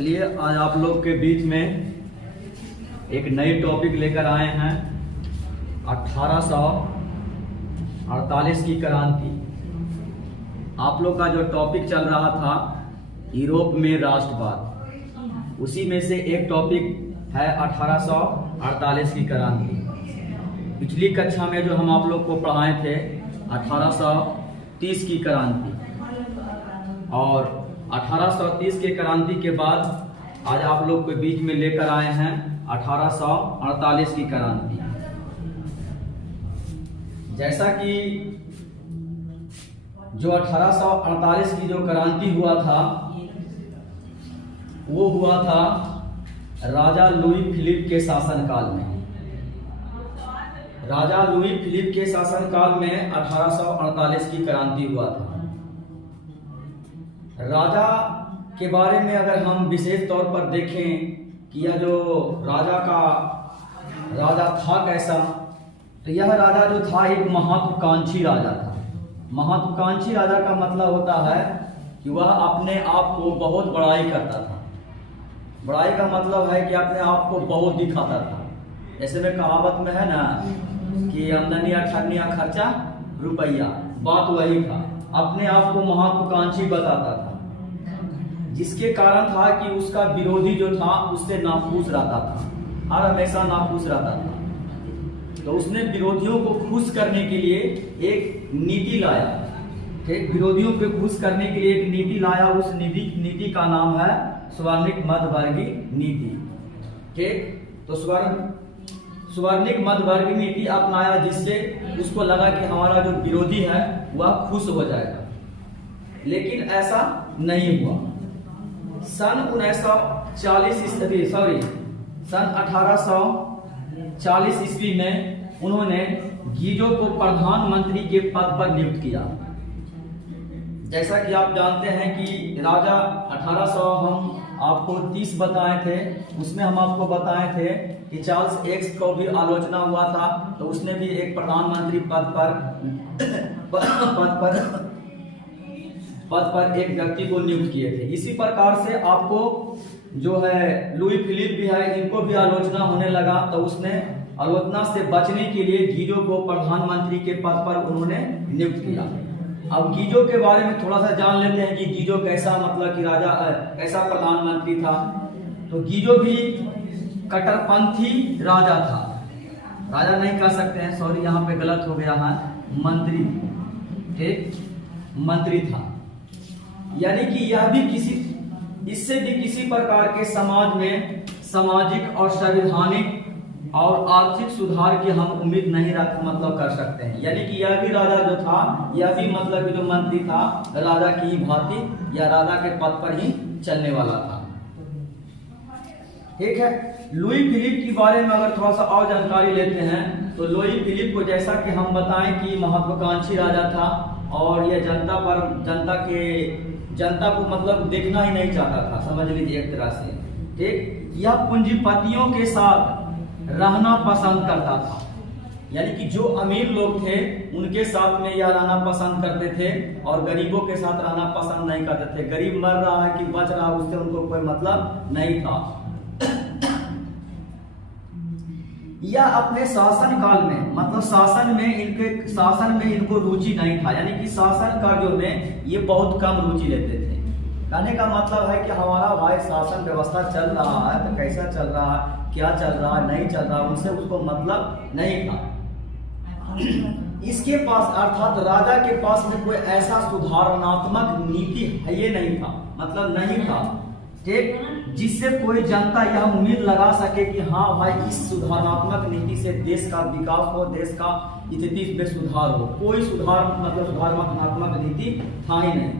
चलिए आज आप लोग के बीच में एक नई टॉपिक लेकर आए हैं 1848 की क्रांति। आप लोग का जो टॉपिक चल रहा था यूरोप में राष्ट्रवाद, उसी में से एक टॉपिक है 1848 की क्रांति। पिछली कक्षा में जो हम आप लोग को पढ़ाए थे 1830 की क्रांति, और 1830 के क्रांति के बाद आज आप लोग के बीच में लेकर आए हैं 1848 की क्रांति। जैसा कि जो 1848 की जो क्रांति हुआ था वो हुआ था राजा लुई फिलिप के शासनकाल में। राजा लुई फिलिप के शासनकाल में 1848 की क्रांति हुआ था। राजा के बारे में अगर हम विशेष तौर पर देखें कि यह जो राजा था कैसा, तो यह राजा जो था एक महत्वाकांक्षी राजा था। महत्वाकांक्षी राजा का मतलब होता है कि वह अपने आप को बहुत बड़ाई करता था। बड़ाई का मतलब है कि अपने आप को बहुत दिखाता था। ऐसे में कहावत में है ना कि आमदनी अठन्निया खर्चा रुपया, बात वही था। अपने आप को महत्वाकांक्षी बताता था, जिसके कारण था कि उसका विरोधी जो था उससे नाखुश रहता था, हर हमेशा नाखुश रहता था। तो उसने विरोधियों को खुश करने के लिए एक नीति लाया। ठीक, विरोधियों को खुश करने के लिए एक नीति लाया। उस नीति का नाम है स्वर्णिक मध्यवर्गीय नीति। ठीक, तो स्वर्णिक मध्यवर्गीय नीति अपनाया, जिससे उसको लगा कि हमारा जो विरोधी है वह खुश हो जाएगा। लेकिन ऐसा नहीं हुआ। सन 1840 ईस्वी में उन्होंने गीजो को प्रधानमंत्री के पद पर नियुक्त किया। जैसा कि आप जानते हैं कि राजा 1800 हम आपको 30 बताए थे, उसमें हम आपको बताए थे कि चार्ल्स एक्स को भी आलोचना हुआ था, तो उसने भी एक प्रधानमंत्री पद पर एक व्यक्ति को नियुक्त किए थे। इसी प्रकार से आपको जो है लुई फिलिप भी है, इनको भी आलोचना होने लगा, तो उसने आलोचना से बचने के लिए गीजो को प्रधानमंत्री के पद पर उन्होंने नियुक्त किया। अब गीजो के बारे में थोड़ा सा जान लेते हैं कि गीजो कैसा, मतलब कि राजा कैसा प्रधानमंत्री था। तो गीजो भी कट्टरपंथी राजा था। राजा नहीं कह सकते हैं, सॉरी यहाँ पे गलत हो गया है, मंत्री। ठीक, मंत्री था। यानी कि यह भी इससे भी किसी प्रकार के समाज में सामाजिक और संवैधानिक और आर्थिक सुधार की हम उम्मीद नहीं कर सकते हैं। यानी कि यह भी राजा जो था, यह भी मतलब कि जो मंत्री था राजा की भांति या राजा के पद पर ही चलने वाला था। ठीक है, लुई फिलिप के बारे में अगर थोड़ा सा और जानकारी लेते हैं तो लुई फिलिप को जैसा कि हम बताएं कि महत्वाकांक्षी राजा था, और यह जनता को मतलब देखना ही नहीं चाहता था, समझ लीजिए एक तरह से। ठीक, यह पूंजीपतियों के साथ रहना पसंद करता था। यानी कि जो अमीर लोग थे उनके साथ में यह रहना पसंद करते थे, और गरीबों के साथ रहना पसंद नहीं करते थे। गरीब मर रहा है कि बच रहा है, उससे उनको कोई मतलब नहीं था। यह अपने शासन काल में मतलब शासन में इनको रुचि नहीं था। यानी कि शासन कार्यों में ये बहुत कम रुचि लेते थे। कहने का मतलब है कि हमारा भाई शासन व्यवस्था चल रहा है तो कैसा चल रहा है, क्या चल रहा है, नहीं चल रहा, उनसे उसको मतलब नहीं था। इसके पास अर्थात राजा के पास में कोई ऐसा सुधारणात्मक नीति है ये नहीं था, मतलब नहीं था। ठीक, जिससे कोई जनता यह उम्मीद लगा सके कि हाँ भाई इस सुधारात्मक नीति से देश का विकास हो, देश का स्थिति में सुधार हो। कोई सुधारात्मक नीति था ही नहीं।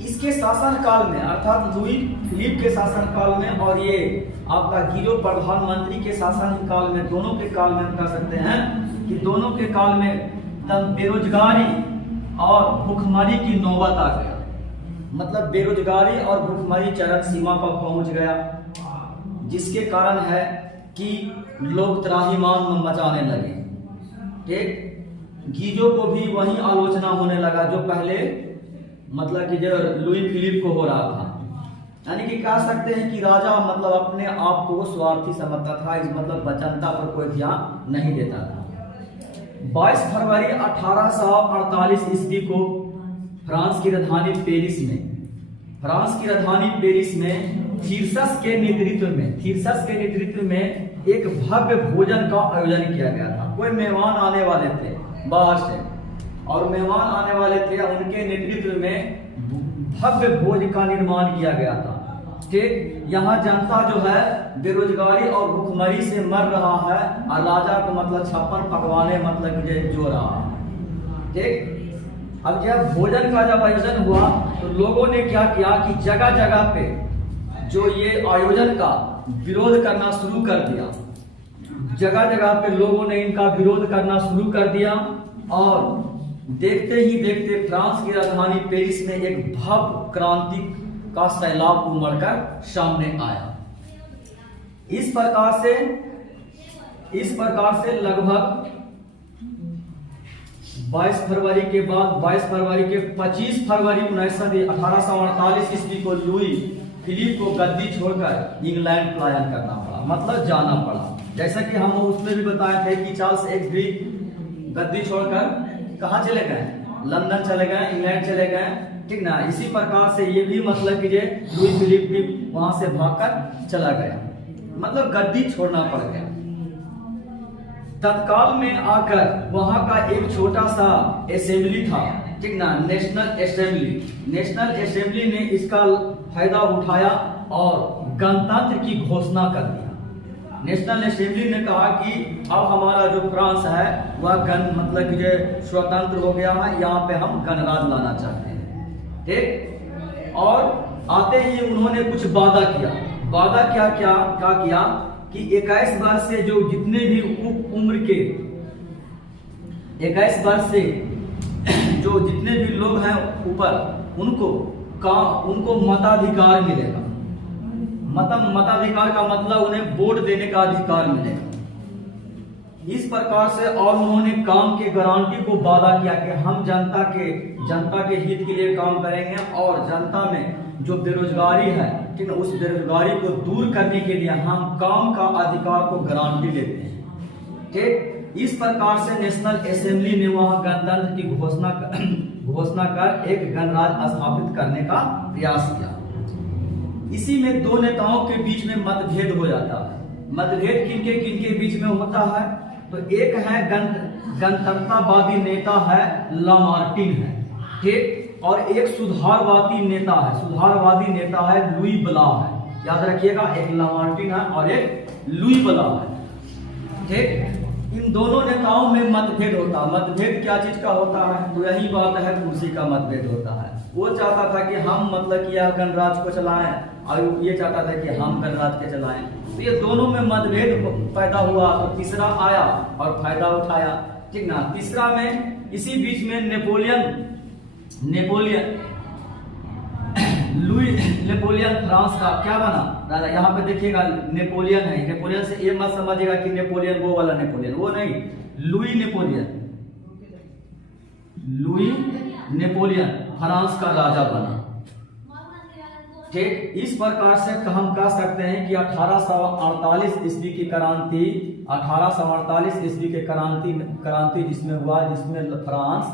इसके शासन काल में अर्थात लुई फिलिप के शासन काल में और ये आपका गीजो प्रधानमंत्री के शासन काल में, दोनों के काल में हम कह सकते हैं कि दोनों के काल में बेरोजगारी और भूखमरी की नौबत आ गया। मतलब बेरोजगारी और भूखमरी चरम सीमा पर पहुंच गया, जिसके कारण है कि लोग त्राहिमाम मचाने लगे। ठीक, गीजो को भी वही आलोचना होने लगा जो पहले मतलब कि जो लुई फिलिप को हो रहा था। यानी कि कह सकते हैं कि राजा मतलब अपने आप को स्वार्थी समझता था, इस मतलब जनता पर कोई ध्यान नहीं देता था। 22 फरवरी 1848 ईस्वी को फ्रांस की राजधानी पेरिस में थीरसस के नेतृत्व में एक भव्य भोजन का आयोजन किया गया था। कोई मेहमान आने वाले थे बाहर से, और मेहमान आने वाले थे, उनके नेतृत्व में भव्य भोज का निर्माण किया गया था। ठीक, यहाँ जनता जो है बेरोजगारी और भूखमरी से मर रहा है, और राजा को मतलब 56 पकवाने मतलब जो रहा है। ठीक, अब जब भोजन का जब आयोजन हुआ तो लोगों ने क्या किया कि जगह जगह पे जो ये आयोजन का विरोध करना शुरू कर दिया। जगह जगह पे लोगों ने इनका विरोध करना शुरू कर दिया, और देखते ही देखते फ्रांस की राजधानी पेरिस में एक भव्य क्रांति का सैलाब उमड़कर सामने आया। इस प्रकार से लगभग 22 फरवरी के बाद 25 फरवरी 1848 ईस्वी को लुई फिलिप को गद्दी छोड़कर इंग्लैंड पलायन करना पड़ा, मतलब जाना पड़ा। जैसा कि हम उसमें भी बताए थे कि चार्ल्स एक्स भी गद्दी छोड़कर कहाँ चले गए, लंदन चले गए, इंग्लैंड चले गए। ठीक ना, इसी प्रकार से ये भी मतलब कि लुई फिलिप भी वहां से भागकर चला गया, मतलब गद्दी छोड़ना पड़ गया। तत्काल में आकर वहां का एक छोटा सा असेंबली था, ठीक ना, नेशनल असेंबली ने इसका फायदा उठाया और गणतंत्र की घोषणा कर दिया। नेशनल असेंबली ने कहा कि अब हमारा जो फ्रांस है वह मतलब कि स्वतंत्र हो गया है, यहाँ पे हम गणराज्य लाना चाहते हैं। ठीक, और आते ही उन्होंने कुछ वादा किया। वादा क्या किया कि 21 वर्ष से जो जितने भी उम्र के 21 वर्ष से जो जितने भी लोग हैं ऊपर, उनको मताधिकार मिलेगा। मताधिकार का मतलब उन्हें वोट देने का अधिकार मिलेगा। इस प्रकार से, और उन्होंने काम के गारंटी को वादा किया कि हम जनता के हित के लिए काम करेंगे, और जनता में जो बेरोजगारी है, ठीक है, उस बेरोजगारी को दूर करने के लिए हम काम का अधिकार को गारंटी लेते हैं। ठीक, इस प्रकार से नेशनल असेंबली ने वहां गणतंत्र की घोषणा कर एक गणराज्य स्थापित करने का प्रयास किया। इसी में दो नेताओं के बीच में मतभेद हो जाता है। मतभेद किनके बीच में होता है? तो एक है गणतंत्रवादी नेता है लामार्टिन है, ठीक, और एक सुधारवादी नेता है लुई ब्ला है। याद रखिएगा, एक लामार्टिन है और एक लुई ब्ला है। ठीक, इन दोनों नेताओं में मतभेद होता है। मतभेद क्या चीज का होता है? तो यही बात है, कुर्सी का मतभेद होता है। वो चाहता था कि हम मतलब कि यह गणराज्य को चलाएं, और ये चाहता था कि हम गणराज्य के चलाएं। तो ये दोनों में मतभेद पैदा हुआ, तो तीसरा आया और फायदा उठाया। ठीक ना, तीसरा में इसी बीच में नेपोलियन फ्रांस का क्या बना राजा। यहाँ पे देखिएगा नेपोलियन है। नेपोलियन से ये मत समझिएगा कि नेपोलियन वो वाला नेपोलियन, वो नहीं, लुई नेपोलियन फ्रांस का राजा बना। ठीक, इस प्रकार से हम कह सकते हैं कि 1848 ईस्वी की क्रांति, 1848 ईस्वी के क्रांति जिसमें हुआ, जिसमें फ्रांस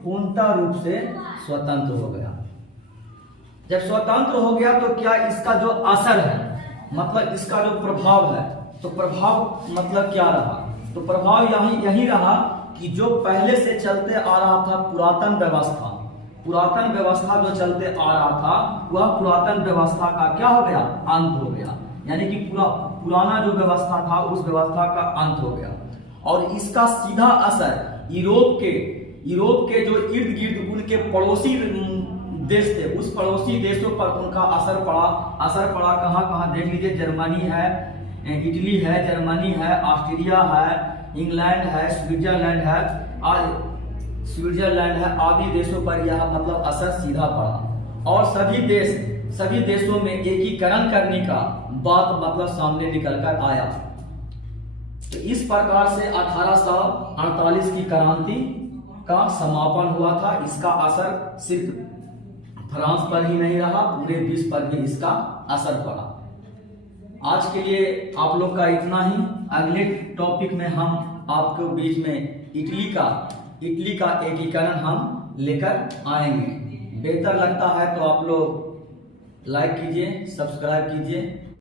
पूर्णतः रूप से स्वतंत्र हो गया। जब स्वतंत्र हो गया तो क्या इसका जो असर है, मतलब इसका जो प्रभाव है, तो प्रभाव मतलब क्या रहा? तो प्रभाव यही रहा कि जो पहले से चलते आ रहा था पुरातन व्यवस्था जो चलते आ रहा था, वह पुरातन व्यवस्था का क्या हो गया? अंत हो गया। यानी कि पुराना जो व्यवस्था था उस व्यवस्था का अंत हो गया। और इसका सीधा असर यूरोप के जो इर्द गिर्द उनके पड़ोसी देश थे, उस पड़ोसी देशों पर उनका असर पड़ा। कहाँ देख लीजिए, जर्मनी है, इटली है, जर्मनी है, ऑस्ट्रिया है, इंग्लैंड है, स्विट्जरलैंड है, आदि देशों पर यह मतलब असर सीधा पड़ा। और सभी देशों में एकीकरण करने का बात मतलब सामने निकल कर आया। तो इस प्रकार से 1848 की क्रांति का समापन हुआ था। इसका असर सिर्फ फ्रांस पर ही नहीं रहा, पूरे विश्व पर भी इसका असर पड़ा। आज के लिए आप लोग का इतना ही। अगले टॉपिक में हम आपके बीच में इटली का एकीकरण हम लेकर आएंगे। बेहतर लगता है तो आप लोग लाइक कीजिए, सब्सक्राइब कीजिए।